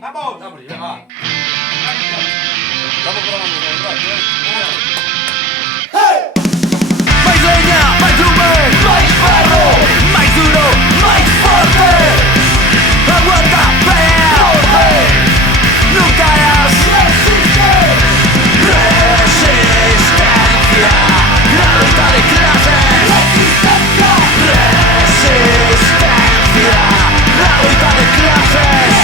¡Vamos! Vamos, ya va. Estamos grabando con el rato, Mais leña, mais lume, mais ferro, mais duro, mais forte. Aguanta, pelea, no caas. Resistencia, la lucha de clases. Resistencia, la lucha de clases.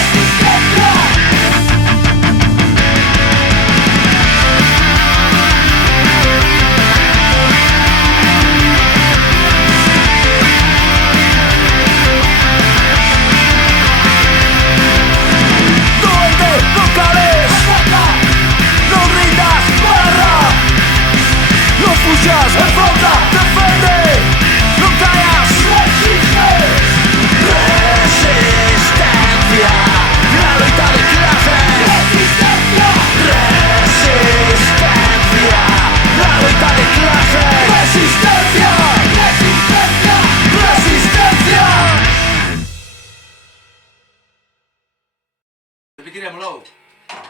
Fuyas, enfronta, defende, no callas. Resistencia, la lucha de clases. Resistencia, la lucha de clases. Resistencia, resistencia, resistencia. Repetiremoslo.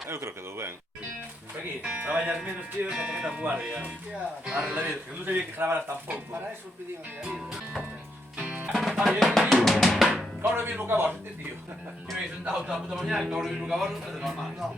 Eu creo que quedou ben. Aquí, traballas menos, tío, que te metas guardia. Arre la virgen, non sabía que grabaras tampouco. Para eso pedían a David. Ay, tío. Cobro o mismo que a vos, este tío. Que me he sentado toda a puta mañana e cobro o mismo que a vos, non é normal. No.